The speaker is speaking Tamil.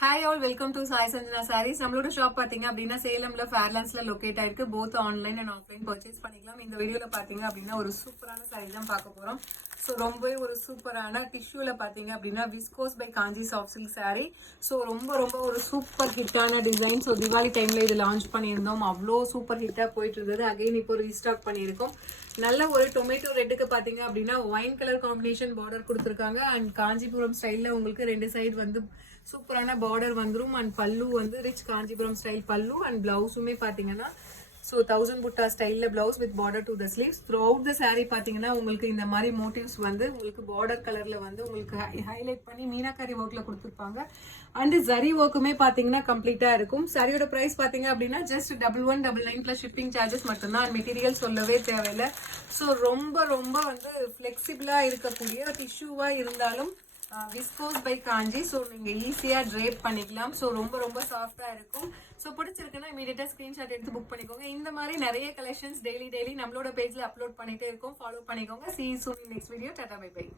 Hi all, welcome to Sai Sanjana sarees. நம்மளோட ஷாப் பாத்தீங்க அப்படின்னா சேலம்ல ஃபேர்லாண்ட்ஸ்ல லொகேட் ஆயிருக்கு. Both online and offline purchase பண்ணிக்கலாம். இந்த வீடியோல பாத்தீங்க அப்படின்னா ஒரு சூப்பரான சாரீ தான் பார்க்க போறோம். ஸோ ரொம்பவே ஒரு சூப்பரான டிஷ்யூல பாத்தீங்க அப்படின்னா viscose by Kanchi soft silk saree. So ரொம்ப ஒரு சூப்பர் ஹிட்டான டிசைன். ஸோ திவாலி டைம்ல இது லான்ச் பண்ணியிருந்தோம். அவ்வளோ சூப்பர் ஹிட்டா போயிட்டு இருந்தது. அகைன் இப்போ ரீஸ்டாக் பண்ணியிருக்கோம். நல்ல ஒரு டொமேட்டோ ரெட்டுக்கு பாத்தீங்க அப்படின்னா ஒயின் கலர் காம்பினேஷன் பார்டர் கொடுத்துருக்காங்க. அண்ட் காஞ்சிபுரம் ஸ்டைல்ல உங்களுக்கு ரெண்டு சைடு வந்து சூப்பரான பார்டர் வந்துரும். அண்ட் பல்லு வந்து ரிச் காஞ்சிபுரம் ஸ்டைல் பல்லு. அண்ட் பிளவுஸுமே பாத்தீங்கன்னா ஸோ 1000 புட்டா ஸ்டைல்ல blouse with border to the sleeves. Through out the sari பாத்தீங்கன்னா உங்களுக்கு இந்த மாதிரி மோட்டிவ்ஸ் வந்து உங்களுக்கு பார்டர் கலர்ல வந்து உங்களுக்கு ஹைலைட் பண்ணி மீனாக்காரி ஒர்க்ல கொடுத்துருப்பாங்க. அண்ட் ஜரி ஒர்க்குமே பாத்தீங்கன்னா கம்ப்ளீட்டா இருக்கும். சாரியோட பிரைஸ் பாத்தீங்க அப்படின்னா ஜஸ்ட் 1199 பிளஸ் ஷிப்பிங் சார்ஜஸ் மட்டும்தான். அண்ட் மெட்டீரியல் சொல்லவே தேவையில்லை. ஸோ ரொம்ப வந்து ஃபிளெக்சிபிளா இருக்கக்கூடிய டிஷ்யூவா இருந்தாலும் விஸ்கோஸ் பை காஞ்சி. ஸோ நீங்க ஈஸியா ட்ரேப் பண்ணிக்கலாம். ஸோ ரொம்ப சாஃப்டா இருக்கும். ஸோ பிடிச்சிருக்குன்னா இமீடியட்டா ஸ்கிரீன்ஷாட் எடுத்து புக் பண்ணிக்கோங்க. இந்த மாதிரி நிறைய கலெக்ஷன்ஸ் டெய்லி நம்மளோட பேஜ்ல அப்லோட் பண்ணிட்டே இருக்கோம். ஃபாலோ பண்ணிக்கோங்க. See you soon in next video. Tata bye bye.